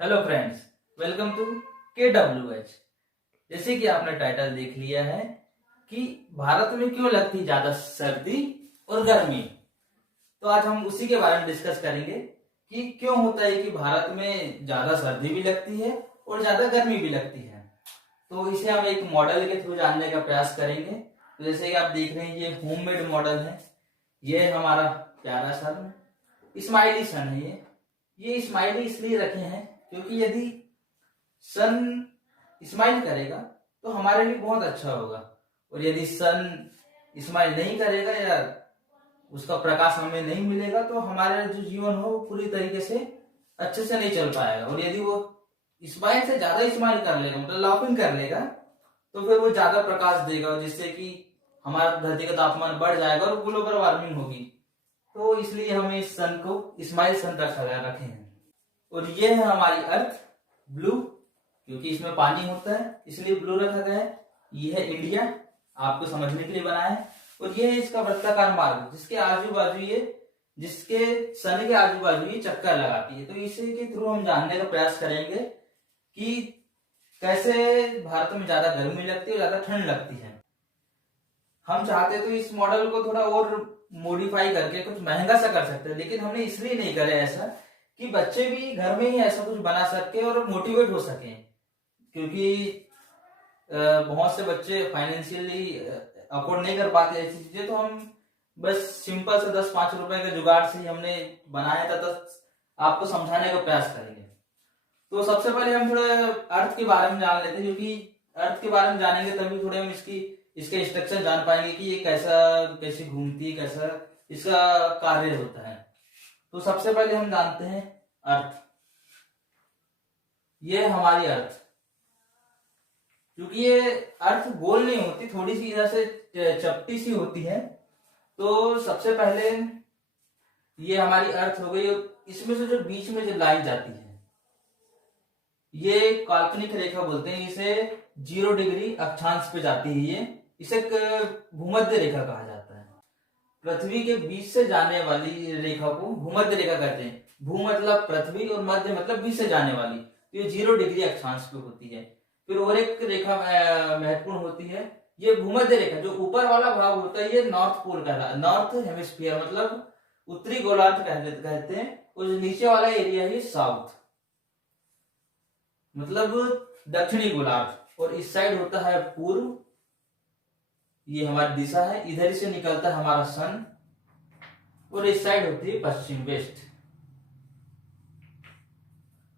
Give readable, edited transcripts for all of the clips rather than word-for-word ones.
Hello friends, welcome to KWH। जैसे कि आपने टाइटल देख लिया है कि भारत में क्यों लगती ज्यादा सर्दी और गर्मी, तो आज हम उसी के बारे में डिस्कस करेंगे कि क्यों होता है कि भारत में ज्यादा सर्दी भी लगती है और ज्यादा गर्मी भी लगती है। तो इसे हम एक मॉडल के थ्रू जानने का प्रयास करेंगे। तो जैसे कि आप देख रहे हैं, ये होममेड मॉडल है। ये हमारा प्यारा सन, स्माइली सन है। ये स्माइली इसलिए रखे हैं क्योंकि यदि सन स्माइल करेगा तो हमारे लिए बहुत अच्छा होगा, और यदि सन स्माइल नहीं करेगा या उसका प्रकाश हमें नहीं मिलेगा तो हमारा जो जीवन हो पूरी तरीके से अच्छे से नहीं चल पाएगा। और यदि वो स्माइल से ज्यादा स्माइल कर लेगा, मतलब लाफिंग कर लेगा, तो फिर वो ज्यादा प्रकाश देगा, जिससे कि हमारा धरती का तापमान बढ़ जाएगा और ग्लोबल वार्मिंग होगी। तो इसलिए हमें इस सन को स्माइल सन रखे हैं। और ये है हमारी अर्थ ब्लू, क्योंकि इसमें पानी होता है इसलिए ब्लू रखा गया है। ये है इंडिया, आपको समझने के लिए बनाया है। और ये है इसका वृत्ताकार मार्ग, जिसके आजू बाजू जिसके सन के आजू बाजू ये चक्कर लगाती है। तो इसी के थ्रू हम जानने का प्रयास करेंगे कि कैसे भारत में ज्यादा गर्मी लगती है और ज्यादा ठंड लगती है। हम चाहते तो इस मॉडल को थोड़ा और मॉडिफाई करके कुछ महंगा सा कर सकते हैं, लेकिन हमने इसलिए नहीं करे ऐसा कि बच्चे भी घर में ही ऐसा कुछ बना सके और मोटिवेट हो सके। क्योंकि बहुत से बच्चे फाइनेंशियली अफोर्ड नहीं कर पाते ऐसी चीजें, तो हम बस सिंपल से 10-5 रुपए के जुगाड़ से ही हमने बनाया था। तो आपको समझाने का प्रयास करेंगे। तो सबसे पहले हम थोड़ा अर्थ के बारे में जान लेते हैं, क्योंकि अर्थ के बारे में जानेंगे तभी थोड़े हम इसके स्ट्रक्चर जान पाएंगे कि ये कैसे घूमती है, कैसा इसका कार्य होता है। तो सबसे पहले हम जानते हैं अर्थ। ये हमारी अर्थ, क्योंकि ये अर्थ गोल नहीं होती, थोड़ी सी इधर से चपटी सी होती है। तो सबसे पहले ये हमारी अर्थ हो गई। इसमें से जो बीच में जो लाइन जाती है ये काल्पनिक रेखा बोलते हैं। इसे 0 डिग्री अक्षांश पे जाती है। ये इसे भूमध्य रेखा कहा जाता है। पृथ्वी के बीच से जाने वाली रेखा को भूमध्य रेखा कहते हैं। भू मतलब पृथ्वी और मध्य मतलब बीच से जाने वाली, तो ये 0 डिग्री अक्षांश पे होती है। फिर और एक रेखा महत्वपूर्ण होती है, ये भूमध्य रेखा। जो ऊपर वाला भाग होता है ये नॉर्थ पोल कहलाता है, नॉर्थ हेमिस्फीयर मतलब उत्तरी गोलार्ध कहते हैं। और जो नीचे वाला एरिया है ये साउथ मतलब दक्षिणी गोलार्ध। और इस साइड होता है पूर्व, ये हमारी दिशा है, इधर से निकलता है हमारा सन। और इस साइड होती है पश्चिम, वेस्ट।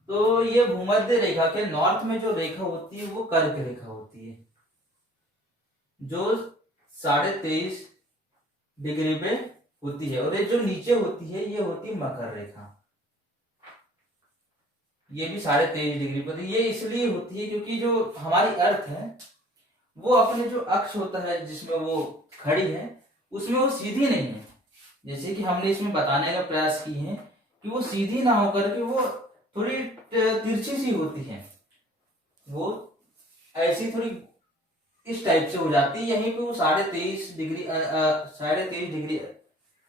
तो ये भूमध्य रेखा के नॉर्थ में जो रेखा होती है वो कर्क रेखा होती है, जो 23.5 डिग्री पे होती है। और ये जो नीचे होती है ये होती है मकर रेखा, ये भी 23.5 डिग्री पर। ये इसलिए होती है क्योंकि जो हमारी अर्थ है वो अपने जो अक्ष होता है जिसमें वो खड़ी है उसमें वो सीधी नहीं है। जैसे कि हमने इसमें बताने का प्रयास की है कि वो सीधी ना होकर के वो थोड़ी तिरछी सी होती है। वो ऐसी थोड़ी इस टाइप से हो जाती है। यहीं पे वो 23.5 डिग्री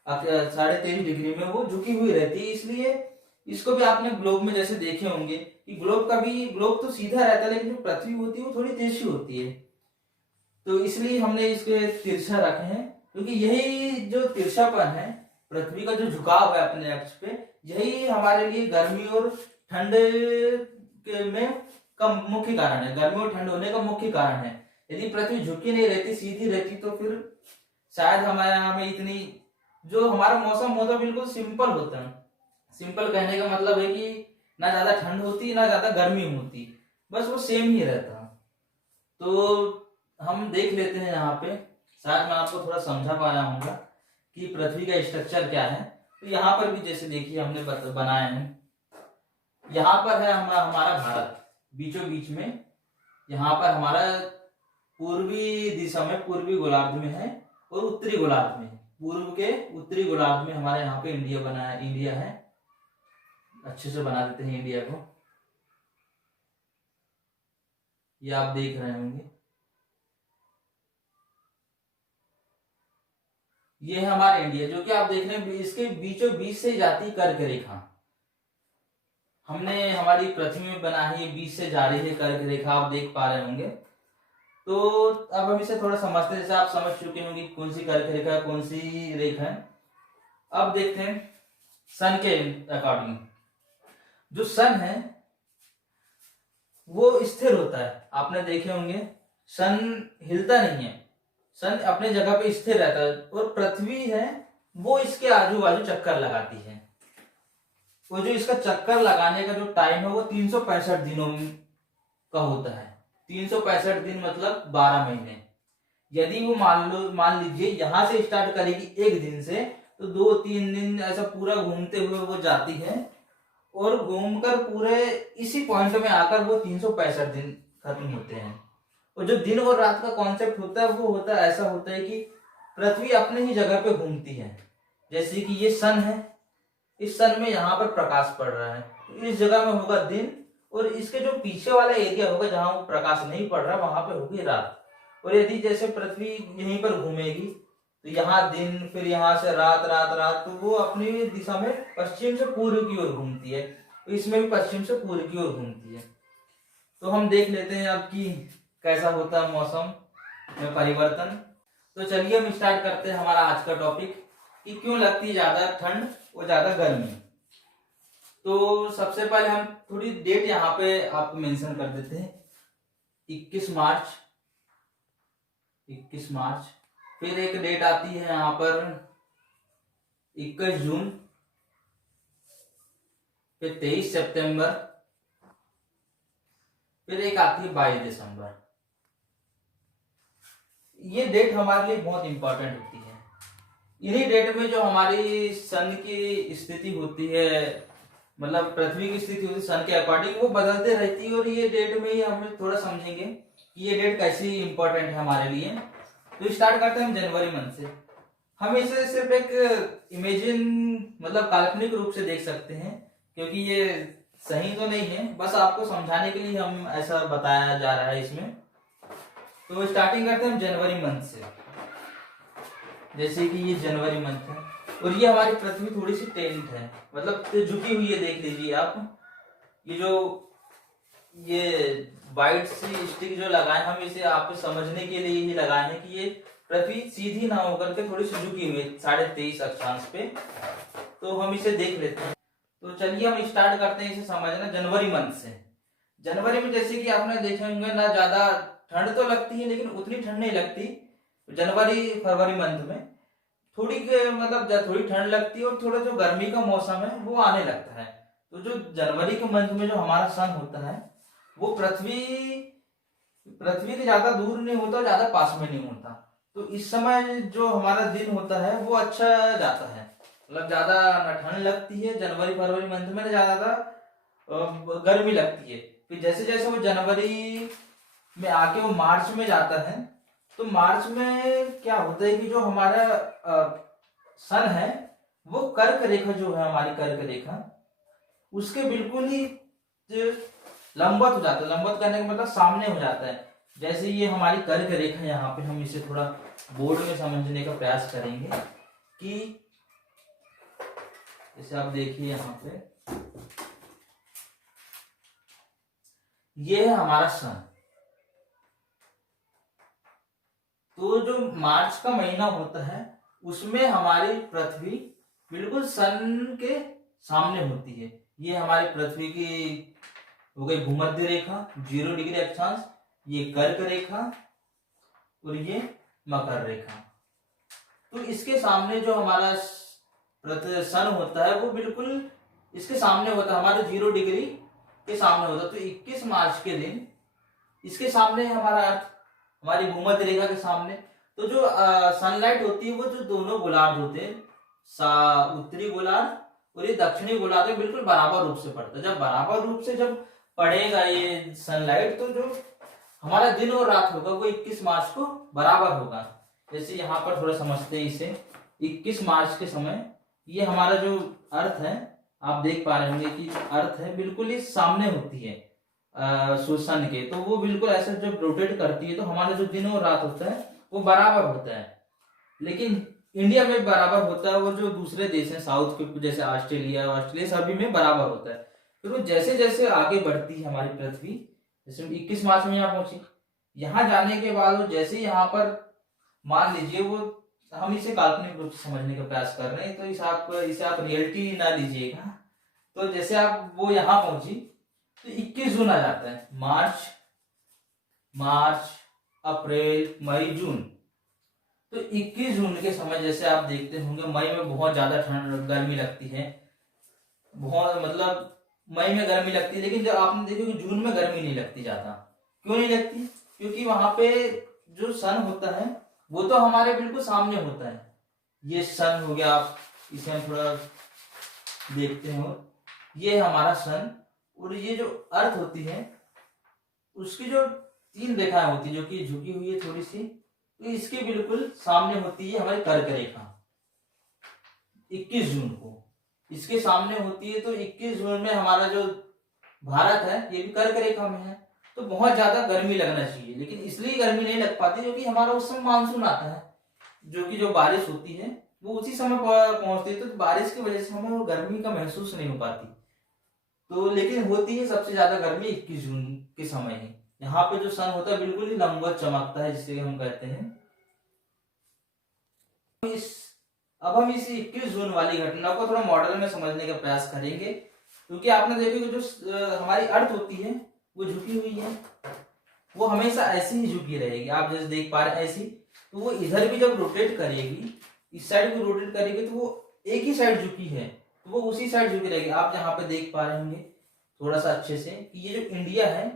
23.5 डिग्री में वो झुकी हुई रहती है। इसलिए इसको भी आपने ग्लोब में जैसे देखे होंगे कि ग्लोब तो सीधा रहता है, लेकिन जो पृथ्वी होती है वो थोड़ी तिरछी होती है। तो इसलिए हमने इसके तिरछा रखे हैं, क्योंकि यही जो तिरछापन है, पृथ्वी का जो झुकाव है अपने अक्ष पे, यही हमारे लिए गर्मी और ठंड में का मुख्य कारण है। गर्मी और ठंड होने का मुख्य कारण है। यदि पृथ्वी झुकी नहीं रहती, सीधी रहती, तो फिर शायद हमारे यहाँ में इतनी जो हमारा मौसम होता है बिल्कुल सिंपल होता है। सिंपल कहने का मतलब है कि ना ज्यादा ठंड होती ना ज्यादा गर्मी होती, बस वो सेम ही रहता। तो हम देख लेते हैं यहाँ पे, शायद मैं आपको थोड़ा समझा पाया होगा कि पृथ्वी का स्ट्रक्चर क्या है। तो यहाँ पर भी जैसे देखिए हमने बनाए हैं। यहाँ पर है हमारा भारत बीचों बीच में। यहाँ पर हमारा पूर्वी दिशा में, पूर्वी गोलार्ध में है, और उत्तरी गोलार्ध में, पूर्व के उत्तरी गोलार्ध में हमारे यहाँ पे इंडिया बना है। इंडिया है, अच्छे से बना देते हैं इंडिया को। ये आप देख रहे होंगे, ये है हमारा इंडिया, जो कि आप देख रहे हैं इसके बीचों बीच से जाती कर्क रेखा। हमने हमारी पृथ्वी में बना है, ये बीच से जा रही है कर्क रेखा, आप देख पा रहे होंगे। तो अब हम इसे थोड़ा समझते हैं, जैसे आप समझ चुके होंगे कौन सी कर्क रेखा है, कौन सी रेखा है। अब देखते हैं सन के अकॉर्डिंग। जो सन है वो स्थिर होता है, आपने देखे होंगे, सन हिलता नहीं है, सन अपने जगह पे स्थिर रहता है। और पृथ्वी है वो इसके आजू बाजू चक्कर लगाती है। वो जो इसका चक्कर लगाने का जो टाइम है वो 365 दिनों का होता है। 365 दिन मतलब 12 महीने। यदि वो मान लीजिए यहां से स्टार्ट करेगी एक दिन से, तो 2-3 दिन ऐसा पूरा घूमते हुए वो जाती है और घूमकर पूरे इसी पॉइंट में आकर वो 365 दिन खत्म होते हैं। और जो दिन और रात का कॉन्सेप्ट होता है वो होता है, ऐसा होता है कि पृथ्वी अपने ही जगह पे घूमती है। जैसे कि ये सन है, इस सन में यहाँ पर प्रकाश पड़ रहा है, तो इस जगह में होगा दिन, और इसके जो पीछे वाला एरिया होगा जहां वो प्रकाश नहीं पड़ रहा वहां पे होगी रात। और यदि जैसे पृथ्वी यहीं पर घूमेगी तो यहाँ दिन, फिर यहाँ से रात रात रात, तो वो अपनी दिशा में पश्चिम से पूर्व की ओर घूमती है, तो इसमें भी पश्चिम से पूर्व की ओर घूमती है। तो हम देख लेते हैं अब कि कैसा होता है मौसम में परिवर्तन। तो चलिए हम स्टार्ट करते हैं हमारा आज का टॉपिक कि क्यों लगती है ज्यादा ठंड और ज्यादा गर्मी। तो सबसे पहले हम थोड़ी डेट यहाँ पे आपको मेंशन कर देते हैं। 21 मार्च, 21 मार्च। फिर एक डेट आती है यहाँ पर 21 जून, फिर 23 सितंबर, फिर एक आती है 22 दिसंबर। ये डेट हमारे लिए बहुत इंपॉर्टेंट होती है। इन्हीं डेट में जो हमारी सन की स्थिति होती है, मतलब पृथ्वी की स्थिति होती है सन के अकॉर्डिंग, वो बदलते रहती है। और ये डेट में ही हम थोड़ा समझेंगे कि ये डेट कैसी इंपॉर्टेंट है हमारे लिए। तो स्टार्ट करते हैं हम जनवरी मंथ से। हम इसे सिर्फ एक इमेजिन मतलब काल्पनिक रूप से देख सकते हैं, क्योंकि ये सही तो नहीं है, बस आपको समझाने के लिए हम ऐसा बताया जा रहा है इसमें। तो स्टार्टिंग करते हैं हम जनवरी मंथ से। जैसे कि ये जनवरी मंथ है और ये हमारी पृथ्वी थोड़ी सी टेंट है, मतलब झुकी हुई है, देख लीजिए आप। ये जो ये वाइट सी स्टिक जो लगाए, हम इसे आपको समझने के लिए ही लगाए हैं कि ये पृथ्वी सीधी ना होकर के थोड़ी सी झुकी हुई है 23.5 अक्षांश पे। तो हम इसे देख लेते हैं। तो चलिए हम स्टार्ट करते हैं इसे समझना जनवरी मंथ से। जनवरी में जैसे कि आपने देखे होंगे ना, ज्यादा ठंड तो लगती है लेकिन उतनी ठंड नहीं लगती। जनवरी फरवरी मंथ में थोड़ी मतलब थोड़ी ठंड लगती है और थोड़ा जो गर्मी का मौसम है वो आने लगता है। तो जो जनवरी के मंथ में जो हमारा सन होता है वो पृथ्वी के ज्यादा दूर नहीं होता, ज्यादा पास में नहीं होता। तो इस समय जो हमारा दिन होता है वो अच्छा जाता है, मतलब ज्यादा न ठंड लगती है जनवरी फरवरी मंथ में, ज्यादा गर्मी लगती है। फिर जैसे जैसे वो जनवरी में आके वो मार्च में जाता है, तो मार्च में क्या होता है कि जो हमारा सन है वो कर्क रेखा जो है, हमारी कर्क रेखा, उसके बिल्कुल ही लंबवत हो जाता है। लंबवत करने का मतलब सामने हो जाता है। जैसे ये हमारी कर्क रेखा, यहाँ पे हम इसे थोड़ा बोर्ड में समझने का प्रयास करेंगे कि जैसे आप देखिए यहाँ पे ये है हमारा सन। तो जो मार्च का महीना होता है उसमें हमारी पृथ्वी बिल्कुल सन के सामने होती है। ये हमारी पृथ्वी की हो गई भूमध्य रेखा 0 डिग्री अक्षांश, ये कर्क रेखा और ये मकर रेखा। तो इसके सामने जो हमारा सन होता है वो बिल्कुल इसके सामने होता है, हमारे 0 डिग्री के सामने होता है। तो 21 मार्च के दिन इसके सामने हमारा अर्थ, हमारी भूमध्य रेखा के सामने। तो जो सनलाइट होती है वो जो दोनों गोलार्ध होते हैं, उत्तरी गोलार्ध और ये दक्षिणी गोलार्ध में बिल्कुल बराबर रूप से पड़ता है। जब बराबर रूप से जब पड़ेगा ये सनलाइट, तो जो हमारा दिन और रात होगा वो 21 मार्च को बराबर होगा। जैसे यहाँ पर थोड़ा समझते हैं इसे। 21 मार्च के समय ये हमारा जो अर्थ है, आप देख पा रहे होंगे कि अर्थ है बिल्कुल ही सामने होती है सन के। तो वो बिल्कुल ऐसे जब रोटेट करती है तो हमारा जो दिन और रात होता है वो बराबर होता है। लेकिन इंडिया में बराबर होता है, वो जो दूसरे देश हैं साउथ के जैसे ऑस्ट्रेलिया सभी में बराबर होता है। फिर वो जैसे जैसे आगे बढ़ती है हमारी पृथ्वी, जैसे 21 मार्च में यहाँ पहुंची, यहाँ जाने के बाद वो जैसे यहाँ पर मान लीजिए वो, हम इसे काल्पनिक रूप से समझने का प्रयास कर रहे हैं, तो इसे आप रियलिटी ना लीजिएगा। तो जैसे आप वो यहाँ पहुंची तो 21 जून आ जाता है, मार्च अप्रैल मई जून। तो 21 जून के समय जैसे आप देखते होंगे मई में बहुत ज्यादा ठंड गर्मी लगती है, बहुत मतलब मई में गर्मी लगती है, लेकिन जब आपने देखो कि जून में गर्मी नहीं लगती ज्यादा। क्यों नहीं लगती? क्योंकि वहां पे जो सन होता है वो तो हमारे बिल्कुल सामने होता है। ये सन हो गया, आप इसे हम थोड़ा देखते हो, ये हमारा सन, और ये जो अर्थ होती है उसकी जो 3 रेखाएं होती है जो कि झुकी हुई है थोड़ी सी, तो इसके बिल्कुल सामने होती है हमारी कर्क रेखा 21 जून को, इसके सामने होती है। तो 21 जून में हमारा जो भारत है ये भी कर्क रेखा में है, तो बहुत ज्यादा गर्मी लगना चाहिए, लेकिन इसलिए गर्मी नहीं लग पाती क्योंकि हमारा उस समय मानसून आता है, जो कि जो बारिश होती है वो उसी समय पहुंचती है, तो बारिश की वजह से हमें वो गर्मी का महसूस नहीं हो पाती। तो लेकिन होती है सबसे ज्यादा गर्मी 21 जून के समय ही। यहाँ पे जो सन होता है बिल्कुल ही लंबवत चमकता है, जिसे हम कहते हैं। अब हम इस 21 जून वाली घटना को थोड़ा मॉडल में समझने का प्रयास करेंगे, क्योंकि आपने देखा जो हमारी अर्थ होती है वो झुकी हुई है, वो हमेशा ऐसी ही झुकी रहेगी। आप जैसे देख पा रहे हैं ऐसी, तो वो इधर भी जब रोटेट करेगी, इस साइड को रोटेट करेगी, तो वो एक ही साइड झुकी है, तो वो उसी साइड झुकी रहेगी। आप यहाँ पे देख पा रहे होंगे थोड़ा सा अच्छे से कि ये जो इंडिया है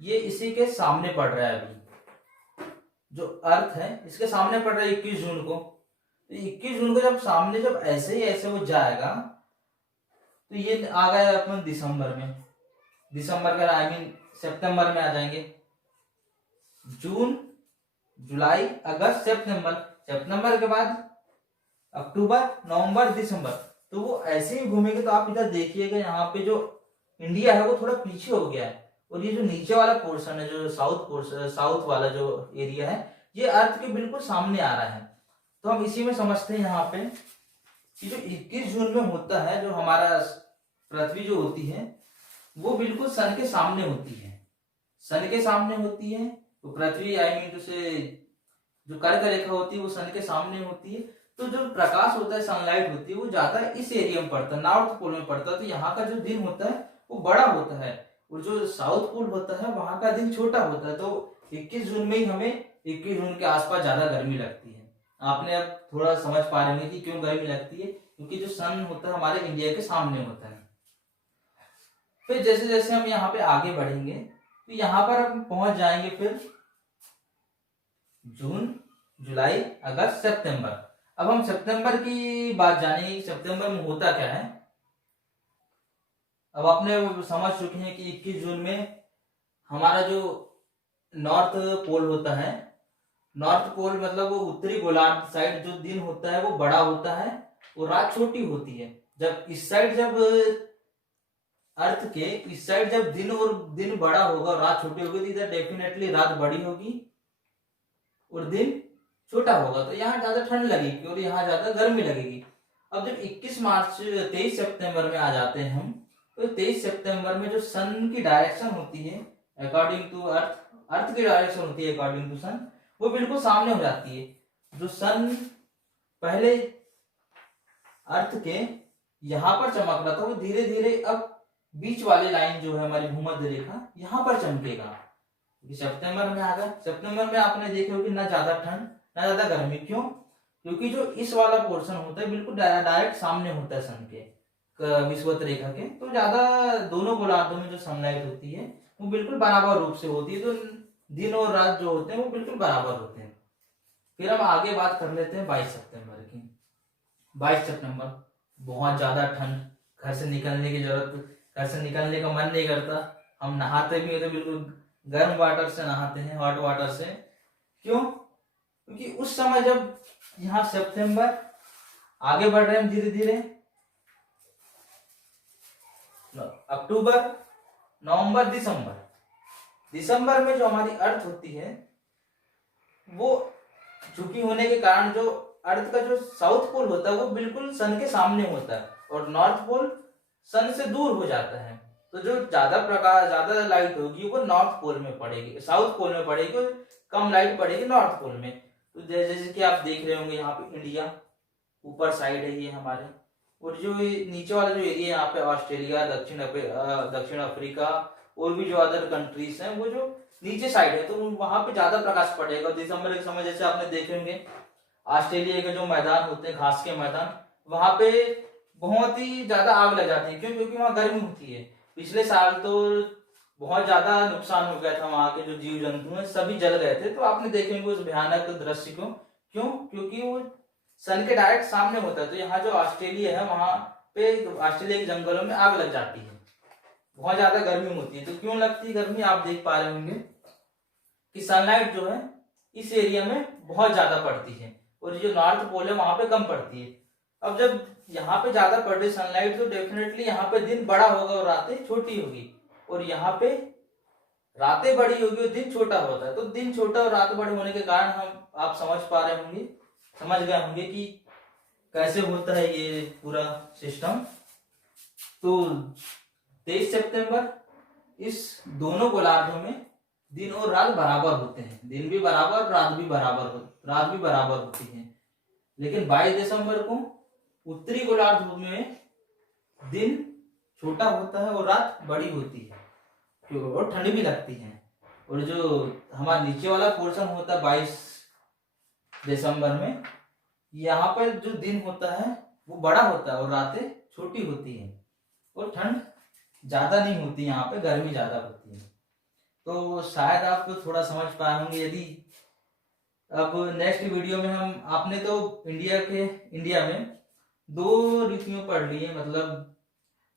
ये इसी के सामने पड़ रहा है, अभी जो अर्थ है इसके सामने पड़ रहा है 21 जून को। तो 21 जून को जब सामने जब ऐसे ही ऐसे वो जाएगा, तो ये आ गया अपन दिसंबर में, दिसंबर का आई मीन सितंबर में आ जाएंगे, जून जुलाई अगस्त सितंबर, सितंबर के बाद अक्टूबर नवंबर दिसंबर, तो वो ऐसे ही घूमेंगे। तो आप इधर देखिएगा यहाँ पे जो इंडिया है वो थोड़ा पीछे हो गया है, और ये जो नीचे वाला पोर्शन है, जो साउथ वाला जो एरिया है, ये अर्थ के बिल्कुल सामने आ रहा है। तो हम इसी में समझते हैं यहाँ पे कि जो 21 जून में होता है, जो हमारा पृथ्वी जो होती है वो बिल्कुल सन के सामने होती है, सन के सामने होती है। तो पृथ्वी आई मीन टू से जो कर्क रेखा होती है वो सन के सामने होती है। तो जो प्रकाश होता है, सनलाइट होती है, वो ज्यादा इस एरिया में पड़ता है, नॉर्थ पोल में पड़ता है। तो यहाँ का जो दिन होता है वो बड़ा होता है, और जो साउथ पोल होता है वहां का दिन छोटा होता है। तो 21 जून में ही हमें 21 जून के आसपास ज्यादा गर्मी लगती है। आपने अब थोड़ा समझ पा रहे होंगे कि क्यों गर्मी लगती है, क्योंकि जो सन होता है हमारे इंडिया के सामने होता है। फिर जैसे जैसे हम यहाँ पे आगे बढ़ेंगे तो यहाँ पर हम पहुंच जाएंगे फिर जून जुलाई अगस्त सितंबर। अब हम सितंबर की बात जानेंगे, सितंबर में होता क्या है। अब आपने समझ चुके हैं कि 21 जून में हमारा जो नॉर्थ पोल होता है, नॉर्थ पोल मतलब वो उत्तरी गोलार्ध साइड, जो दिन होता है वो बड़ा होता है और रात छोटी होती है। जब इस साइड जब अर्थ के इस साइड जब दिन बड़ा होगा और रात छोटी होगी, तो इधर डेफिनेटली रात बड़ी होगी और दिन छोटा होगा, तो यहाँ ज्यादा ठंड लगेगी और यहाँ ज्यादा गर्मी लगेगी। अब जब 23 सितंबर में आ जाते हैं हम, तो 23 सितंबर में जो सन की डायरेक्शन होती है अकॉर्डिंग टू अर्थ की डायरेक्शन होती है अकॉर्डिंग टू सन, वो बिल्कुल सामने हो जाती है। जो सन पहले अर्थ के यहाँ पर चमक रहा था, वो धीरे धीरे अब बीच वाले लाइन जो है हमारी भूमध्य रेखा, यहाँ पर चमकेगा। सितंबर में आ गया, सितंबर में आपने देखे होगी ना ज्यादा ठंड ना ज्यादा गर्मी। क्यों? क्योंकि जो इस वाला पोर्शन होता है बिल्कुल डायरेक्ट सामने होता है सन के, विषुवत रेखा के, तो ज्यादा दोनों गोलार्धों में जो सनलाइट होती है वो बिल्कुल बराबर रूप से होती है, तो दिन और रात जो होते हैं वो बिल्कुल बराबर होते हैं। फिर हम आगे बात कर लेते हैं 22 सितंबर की। 22 सितंबर बहुत ज्यादा ठंड, घर से निकलने की जरूरत, घर से निकलने का मन नहीं करता। हम नहाते भी हैं तो बिल्कुल गर्म वाटर से नहाते हैं, हॉट वाटर से। क्यों? क्योंकि उस समय जब यहाँ सितंबर आगे बढ़ रहे हैं धीरे धीरे, अक्टूबर नवंबर दिसंबर में जो हमारी अर्थ होती है वो झुकी होने के कारण जो अर्थ का जो साउथ पोल होता है वो बिल्कुल सन के सामने होता है और नॉर्थ पोल सन से दूर हो जाता है। तो जो ज्यादा प्रकाश, ज्यादा लाइट होगी वो नॉर्थ पोल में पड़ेगी, साउथ पोल में पड़ेगी, और कम लाइट पड़ेगी नॉर्थ पोल में। तो जैसे कि आप देख रहे होंगे यहाँ पे इंडिया ऊपर साइड है ये हमारे, और जो ये नीचे वाला जो एरिया यहाँ पे ऑस्ट्रेलिया, दक्षिण अफ्रीका और भी जो अदर कंट्रीज हैं, वो जो नीचे साइड है, तो वहां पे ज्यादा प्रकाश पड़ेगा। दिसंबर के समय जैसे आपने देखे होंगे ऑस्ट्रेलिया के जो मैदान होते हैं, घास के मैदान, वहां पे बहुत ही ज्यादा आग लग जाती है। क्यों? क्योंकि वहां गर्मी होती है। पिछले साल तो बहुत ज्यादा नुकसान हो गया था, वहां के जो जीव जंतु हैं सभी जल गए थे। तो आपने देखे होंगे उस भयानक दृश्य को। क्यों? क्योंकि वो सन के डायरेक्ट सामने होता है। तो यहाँ जो ऑस्ट्रेलिया है, वहां पे ऑस्ट्रेलिया के जंगलों में आग लग जाती है, बहुत ज्यादा गर्मी होती है। तो क्यों लगती है गर्मी? आप देख पा रहे होंगे कि सनलाइट जो है इस एरिया में बहुत ज्यादा पड़ती है, और जो नॉर्थ पोल है वहां पे कम पड़ती है। अब जब यहाँ पे ज्यादा पड़ रही सनलाइट, तो डेफिनेटली यहाँ पे दिन बड़ा होगा और रातें छोटी होगी, और यहाँ पे रातें बड़ी होगी और दिन छोटा होता है। तो दिन छोटा और रात बड़े होने के कारण आप समझ पा रहे होंगे, समझ गए होंगे कि कैसे होता है ये पूरा सिस्टम। तो 23 सितंबर इस दोनों गोलार्धों में दिन और रात बराबर होते हैं, दिन भी बराबर, रात भी बराबर होती है। लेकिन 22 दिसंबर को उत्तरी गोलार्ध में दिन छोटा होता है और रात बड़ी होती है, और ठंड भी लगती है। और जो हमारा नीचे वाला पोर्शन होता है 22 दिसंबर में, यहाँ पर जो दिन होता है वो बड़ा होता है और रातें छोटी होती है, और ठंड ज्यादा नहीं होती, यहाँ पे गर्मी ज्यादा होती है। तो शायद आप थोड़ा समझ पाए होंगे। यदि अब नेक्स्ट वीडियो में आपने तो इंडिया में 2 ऋतुएं पढ़ ली है, मतलब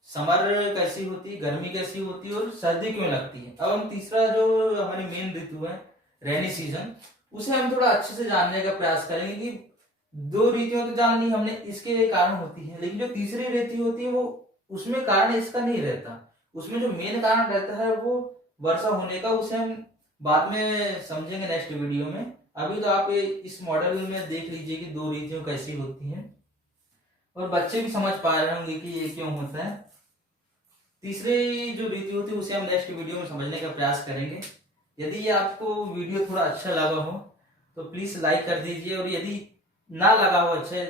समर कैसी होती है, गर्मी कैसी होती है, और सर्दी क्यों लगती है। अब हम तीसरा जो हमारी मेन ऋतु है, रेनी सीजन, उसे हम थोड़ा अच्छे से जानने का प्रयास करेंगे। कि 2 ऋतुएं तो जान ली हमने, इसके लिए कारण होती है, लेकिन जो तीसरी ऋतु होती है वो उसमें कारण इसका नहीं रहता। उसमें जो मेन कारण रहता है वो वर्षा होने का, उसे हम बाद में समझेंगे नेक्स्ट वीडियो में। अभी तो आप इस मॉडल में देख लीजिए कि 2 ऋतुएं कैसी होती हैं, और बच्चे भी समझ पा रहे होंगे कि ये क्यों होता है। तीसरी जो ऋतु होती है उसे हम नेक्स्ट वीडियो में समझने का प्रयास करेंगे। यदि ये आपको वीडियो थोड़ा अच्छा लगा हो तो प्लीज लाइक कर दीजिए, और यदि ना लगा हो अच्छे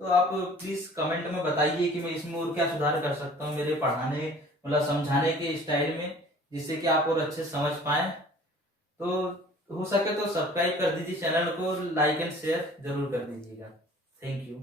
तो आप प्लीज कमेंट में बताइए कि मैं इसमें और क्या सुधार कर सकता हूँ मेरे पढ़ाने, मतलब समझाने के स्टाइल में, जिससे कि आप और अच्छे समझ पाए। तो हो सके तो सब्सक्राइब कर दीजिए चैनल को, लाइक एंड शेयर जरूर कर दीजिएगा। Thank you.